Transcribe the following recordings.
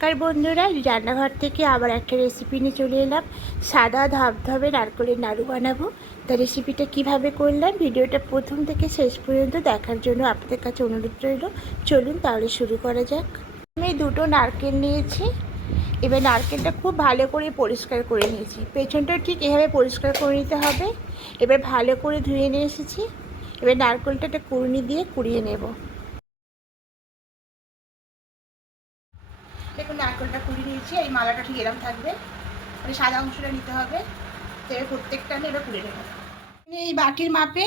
নমস্কার বন্ধুরা রান্নাঘর থেকে আবার একটা রেসিপি নিয়ে চলে এলাম। সাদা ধবধবে নারকলের নাড়ু বানাবো। তা রেসিপিটা কীভাবে করলাম, ভিডিওটা প্রথম থেকে শেষ পর্যন্ত দেখার জন্য আপনাদের কাছে অনুরোধ রইল। চলুন তাহলে শুরু করা যাক। আমি দুটো নারকেল নিয়েছি। এবার নারকেলটা খুব ভালো করে পরিষ্কার করে নিয়েছি। পেছনটা ঠিক এভাবে পরিষ্কার করে নিতে হবে। এবার ভালো করে ধুয়ে নিয়ে এসেছি। এবার নারকেলটা একটা কুড়নি দিয়ে কুড়িয়ে নেব। দেখুন নারকেলটা কুড়ি নিয়েছি, এই মালাটা ঠিক এরম থাকবে। মানে সাদা অংশটা নিতে হবে, তো এবার প্রত্যেকটা আমি এবার কুড়ে নেব। এই বাটির মাপে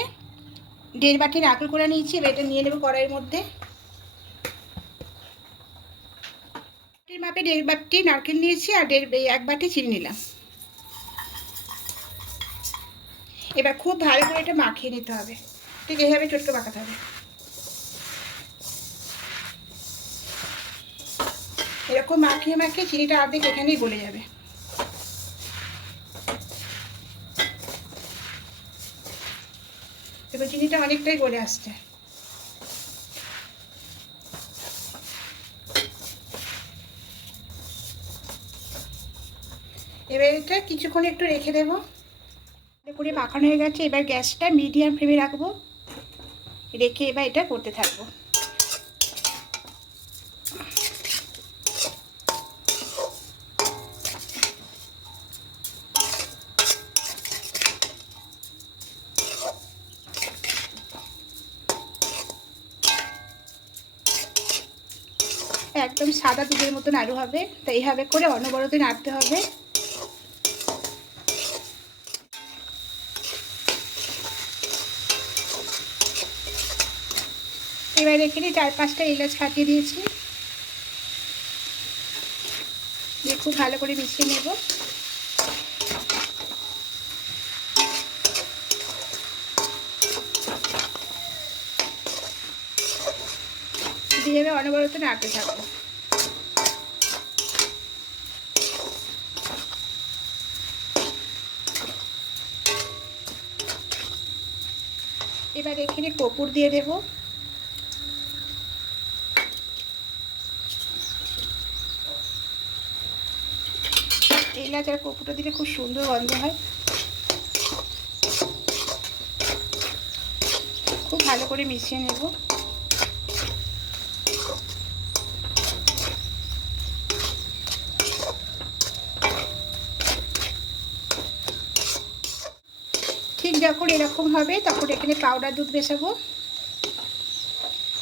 দেড় বাটি নারকেল করে নিয়েছি, এবার এটা নিয়ে নেব কড়াইয়ের মধ্যে। বাটির মাপে দেড় বাটি নারকেল নিয়েছি আর দেড় এক বাটি চিনি নিলাম। এবার খুব ভালো করে এটা মাখিয়ে নিতে হবে। ঠিক এইভাবে চটকে মাখাতে হবে। এরকম মাখিয়ে মাখিয়ে চিনিটা অর্ধেক এখানেই গলে যাবে। দেখো চিনিটা অনেকটাই গলে আসছে। এবার এটা কিছুক্ষণ একটু রেখে দেবো। করে মাখানো হয়ে গেছে। এবার গ্যাসটা মিডিয়াম ফ্লেমে রাখব। রেখে এবার এটা করতে থাকব। একদম সাদা দুধের মতো নাড়ু হবে। তো এইভাবে করে অনবরতে নাড়তে হবে। এবার এখানে চার পাঁচটা এলাচ ফাটিয়ে দিয়েছি। দিয়ে খুব ভালো করে মিশিয়ে নেব। আমি অনবরত নাড়তে থাকব। এবার এখানে কপুর দিয়ে দেব। এলাচ আর কপুরটা দিলে খুব সুন্দর গন্ধ হয়। খুব ভালো করে মিশিয়ে নেব। ঠিক যখন এরকম হবে তখন এখানে পাউডার দুধ মেশাবো।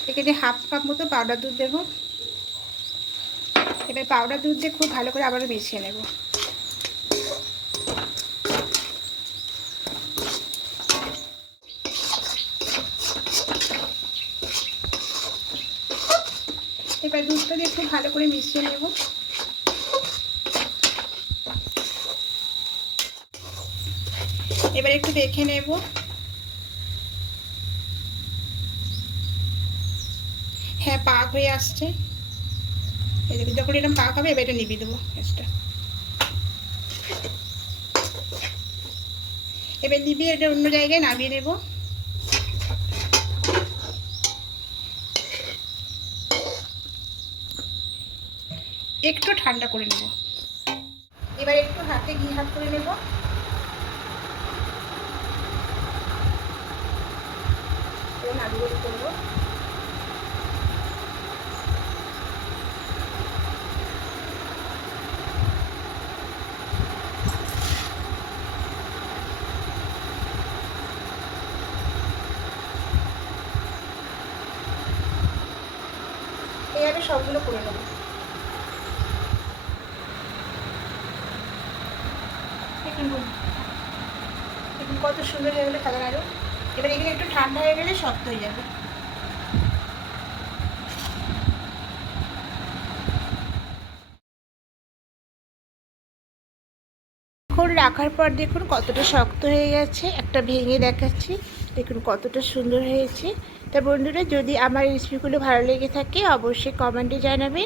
এখানে হাফ কাপ মতো পাউডার দুধ দেবো। এবার পাউডার দুধ দিয়ে খুব ভালো করে আবারও মিশিয়ে নেব। এবার দুধটা দিয়ে খুব ভালো করে মিশিয়ে নেব। এবার একটু দেখে নেব। হ্যাঁ পাক হয়ে আসছে। এদিকে যখন এরকম পাক হবে এবার এটা নিবিয়ে দেবো গ্যাসটা। এবার নিবিয়ে এটা অন্য জায়গায় নামিয়ে নেব। একটু ঠান্ডা করে নেব। এবার একটু হাতে ঘি হাত করে নেব। নাড়ুগুলো করব এইভাবে সবগুলো করে নেব। দেখুন কত সুন্দর হয়ে গেলে সাদা নাড়ু এবার এখানে একটু ঠান্ডা হয়ে গেলে শক্ত হয়ে যাবে। রাখার পর দেখুন কতটা শক্ত হয়ে গেছে, একটা ভেঙে দেখাচ্ছি। দেখুন কতটা সুন্দর হয়েছে। তা বন্ধুরা, যদি আমার রেসিপিগুলো ভালো লেগে থাকে, অবশ্যই কমেন্টে জানাবেন।